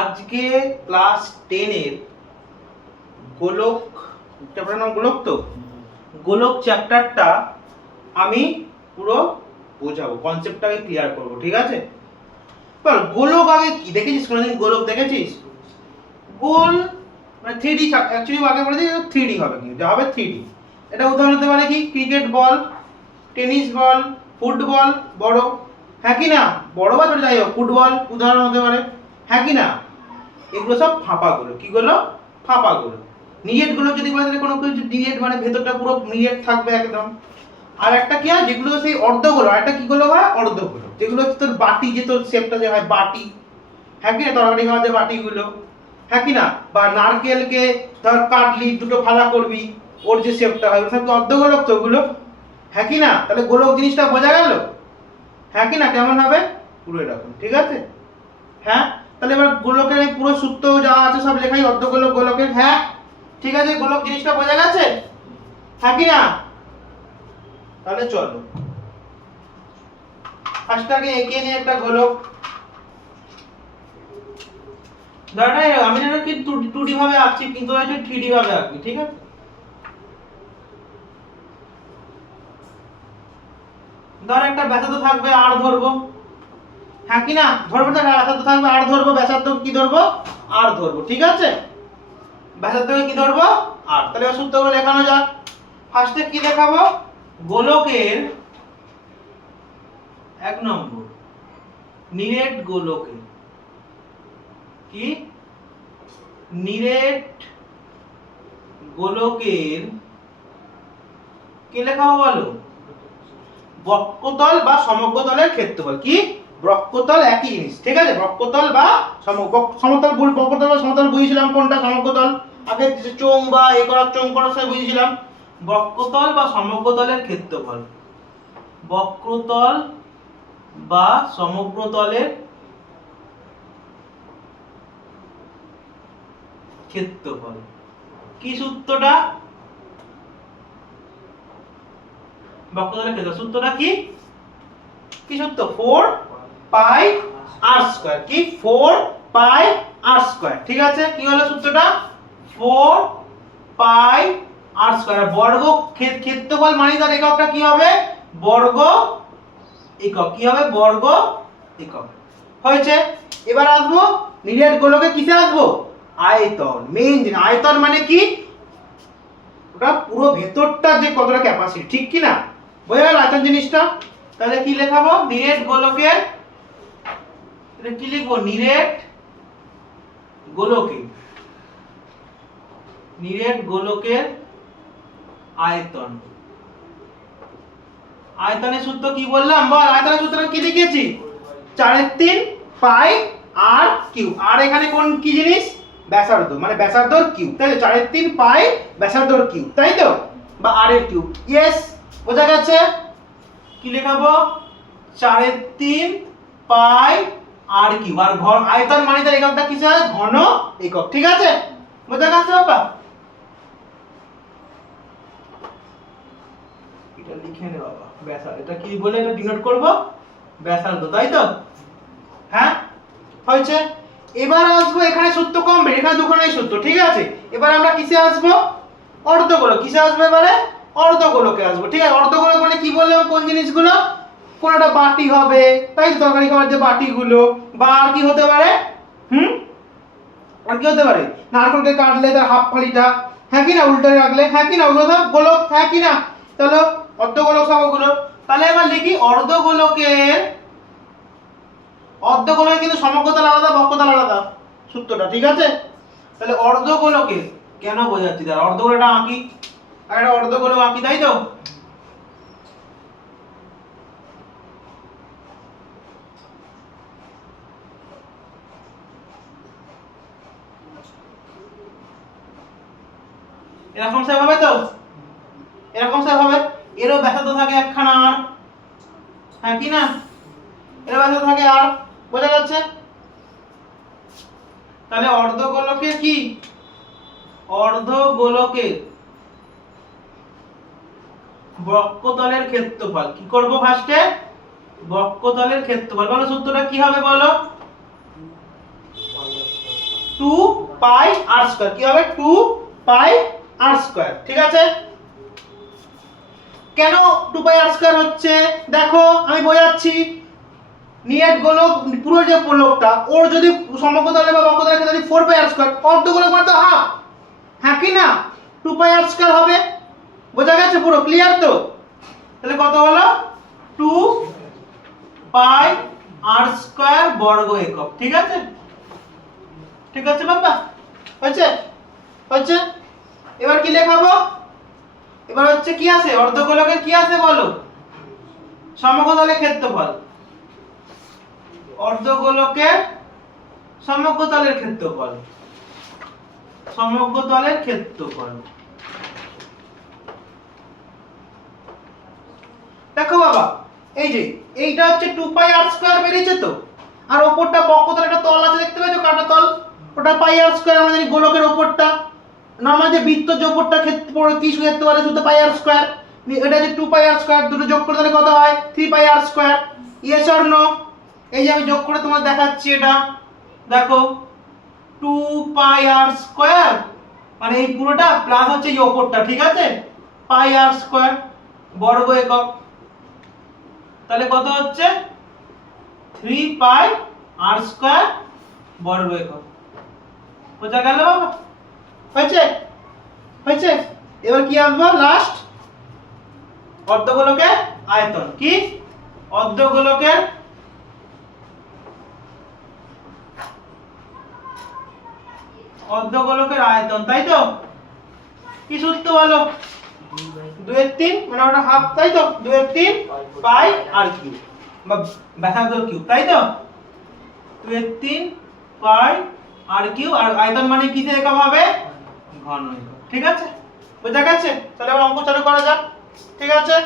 আজকে ক্লাস 10 এর গোলক চ্যাপ্টার নাম গোলক, তো গোলক চ্যাপ্টারটা আমি পুরো বোঝাবো, কনসেপ্টটাকে ক্লিয়ার করব, ঠিক আছে? বল গোলক আগে কি দেখেছিস? কোনোদিন গোলক দেখেছিস? গোল মানে 3D, অ্যাকচুয়ালি আগে বলে দিই 3D হবে, কি যা হবে 3D। এটা উদাহরণ হতে পারে কি cricket ball, tennis ball, football বড়, হ্যাঁ কি না? বড় বা ছোট যাই হোক, ফুটবল উদাহরণ হতে পারে, হ্যাঁ কি না? এগুলো সব ফাঁপা গোলক। কি গোলক? ফাঁপা গোলক। নিরেট গোলক যদি বলে তাহলে কোনো কিছু নিরেট মানে ভেতরটা পুরো নিরেট থাকবে একদম। আর একটা কি হয় যেগুলো সেই অর্ধগোলক, আর একটা কি গোলক হয়? অর্ধগোলক, যেগুলো তোর বাটি, যে তোর শেপটা যে হয় বাটি, হ্যাঁ কি না? তরকারি খাওয়ার যে বাটিগুলো, হ্যাঁ কি না? বা নারকেলকে ধর কাটলি, দুটো ফালা করবি, ওর যে শেপটা হয় ওটা কি অর্ধগোলক? তো ওগুলো, হ্যাঁ কি না? তাহলে গোলক জিনিসটা বোঝা গেল, হ্যাঁ কি না? কেমন হবে? পুরো এরকম, ঠিক আছে? হ্যাঁ, তাহলে এবার গোলকের এই পুরো সূত্র যা আছে সব লেখাই অর্ধগোলক গোলকের, হ্যাঁ ঠিক আছে? গোলক জিনিসটা বোঝা গেছে, হ্যাঁ কি না? তাহলে চলো ফার্স্ট আগে এঁকে নিয়ে একটা গোলক দাঁড়া। আমি যেন কি 2D ভাবে আঁকছি, কিন্তু এটা 3D ভাবে আঁকবি, ঠিক আছে? ধর একটা ব্যাসার্ধ থাকবে, আর ধরবো, হ্যাঁ কি না? ধরবো তো, ব্যাসার্ধ থাকবে, আর ধরবো, ব্যাসার্ধ কি ধরবো? আর ধরবো, ঠিক আছে? ব্যাসার্ধকে কি ধরবো? আর। তাহলে এবার সূত্রগুলো লেখানো যাক। ফার্স্টে কি দেখাবো? গোলকের 1 নম্বর নিরেট গোলকের কি নিরেট গোলকের কি লেখাবো বলো? বক্রতল বা সমগ্রতলের ক্ষেত্রফল। কি? বক্রতল একই জিনিস, ঠিক আছে? বক্রতল বা সমতল, বক্রতল বা সমতল বুঝিয়েছিলাম কোনটা? সমগ্রতল। আগে যে চোঙ বা এ করার চোঙ করার সময় বুঝিয়েছিলাম বক্রতল বা সমগ্রতলের ক্ষেত্রফল। বক্রতল বা সমগ্রতলের ক্ষেত্রফল। কি সূত্রটা? বক্রতলের ক্ষেত্রফল সূত্রটা কি? কি সূত্র? 4 পাই আর স্কয়ার। কি? 4 পাই আর স্কয়ার, ঠিক আছে? কি হলো সূত্রটা? 4 পাই আর স্কয়ার। বর্গ ক্ষেত্রফল মানে তার এককটা কি হবে? বর্গ একক। কি হবে? বর্গ একক। হয়েছে। এবার আসবো নিরেট গোলকে কিসে আসবো? আয়তন। মেইন জিনিস আয়তন মানে কি? ওটা পুরো ভেতরটা যে কতটা ক্যাপাসিটি, ঠিক কি না? বোঝা গেল আয়তন জিনিসটা? তাহলে কি লেখাবো? নিরেট গোলকের, এটা কি লিখবো? নিরেট গোলকের, নিরেট গোলকের আয়তন। আয়তনের সূত্র কি বললাম? বল আয়তনের সূত্রটা কি লিখেছি? 4/3 পাই আর কিউব। আর এখানে কোন কি জিনিস? ব্যাসার্ধ, মানে ব্যাসার্ধর কিউব, তাই তো? 4/3 পাই ব্যাসার্ধর কিউব, তাই তো? বা আর এর কিউব। ইয়েস, বোঝা গেছে? কি লেখাবো? 4/3 পাই আর কিউব। আর ঘন আয়তন মানে তার এককটা কিসে হয়? ঘন একক, ঠিক আছে? বোঝা গেছে বাবা? এটা লিখে নে বাবা, ব্যাসার্ধ। এটা কি বলে এটা ডিনোট করব? ব্যাসার্ধ, তাই তো? হ্যাঁ, হয়েছে। এবার আসবো এখানে সূত্র কমবে, এখানে দুখানাই সূত্র, ঠিক আছে? এবার আমরা কিসে আসবো? অর্ধগোলক। কিসে আসবো এবারে? অর্ধগোলকে আসবো, ঠিক আছে? অর্ধগোলক মানে কি বললাম? কোন জিনিসগুলো? কোন একটা বাটি হবে, তাই তো? তরকারি খাওয়ার যে বাটিগুলো। বা আর কি হতে পারে? আর কি হতে পারে? নারকেলকে কাটলে তার হাফ ফালিটা, হ্যাঁ কি না? উল্টে রাখলে, হ্যাঁ কি না? ওগুলো সব গোলক, হ্যাঁ কি না? তাহলে অর্ধগোলক সব ওগুলো। তাহলে এবার লিখি অর্ধগোলকের, অর্ধগোলকের কিন্তু সমগ্রতল আলাদা, বক্রতল আলাদা সূত্রটা, ঠিক আছে? তাহলে অর্ধগোলকের কেন বোঝাচ্ছি? তার অর্ধগোলকটা আঁকি, আর একটা অর্ধগোলক আঁকি, তাই তো? এরকম সেভ হবে তো? এরকম সেভ হবে। এরও ব্যাসার্ধ থাকে একখানা আর, হ্যাঁ কি না? এরও ব্যাসার্ধ থাকে আর, বোঝা যাচ্ছে? তাহলে অর্ধগোলকের কি? অর্ধগোলকের বক্রতলের ক্ষেত্রফল কি করব? ফার্স্টে বক্রতলের ক্ষেত্রফল। বলো সূত্রটা কি হবে বলো? টু পাই আর স্কয়ার। কি হবে? টু পাই আর স্কয়ার। ঠিক আছে? কেন টু পাই আর স্কয়ার হচ্ছে দেখো আমি বোঝাচ্ছি। নিয়ত গোলক পুরো যে গোলকটা ওর যদি সমগ্রতলে বা বক্রতলের ক্ষেত্রে যদি 4 পাই আর স্কয়ার, অর্ধগোলক মানে তো হাফ, হ্যাঁ কি না? 2 পাই আর স্কয়ার হবে। বোঝা গেছে? পুরো ক্লিয়ার তো? তাহলে কত হলো? 2 পাই আর স্কয়ার বর্গ একক। ঠিক আছে? ঠিক আছে বাবা? হয়েছে? হয়েছে? এবার কি লেখাবো? এবার হচ্ছে কি আছে? অর্ধগোলকের কি আছে বলো? সমগ্রতলের ক্ষেত্রফল। অর্ধগোলকের সমগ্রতলের ক্ষেত্রফল। সমগ্রতলের ক্ষেত্রফল। দেখো বাবা, এই যে এইটা হচ্ছে 2 পাই আর স্কয়ার বেরিয়েছে তো, আর উপরটা বক্রতল একটা তল আছে দেখতে পাচ্ছ, কাটা তল, ওটা পাই আর স্কয়ার। আমরা জানি গোলকের উপরটা নরমাল যে বৃত্ত যে উপরটা ক্ষেত্রফল কি ক্ষেত্রফল শুধু পাই আর স্কয়ার। এটা যে 2 পাই আর স্কয়ার, দুটো যোগ করে তাহলে কত হয়? 3 পাই আর স্কয়ার। Yes or no? এই যে আমি যোগ করে তোমাদের দেখাচ্ছি, এটা দেখো 2 পাই আর স্কয়ার মানে এই পুরোটা প্লাস হচ্ছে এই উপরটা। ঠিক আছে? পাই আর স্কয়ার বর্গ একক। তাহলে কত হচ্ছে? 3 পাই আর স্কয়ার বর্গ একক। বোঝা গেল বাবা? হয়েছে? হয়েছে? এবার কি আসবো লাস্ট? অর্ধগোলকের আয়তন। কি? অর্ধগোলকের আয়তন, তাই তো? কি সূত্র বলো? 2/3 মানে ওটা হাফ, তাই তো? 2/3 পাই আর কিউব বা ব্যাসার্ধ কিউব, তাই তো? 2/3 পাই আর কিউব, আর আয়তন মানে কিসের একক হবে? ঘন একক। ঠিক আছে? বোঝা গেছে? তাহলে এবার অঙ্ক চালু করা যাক। ঠিক আছে?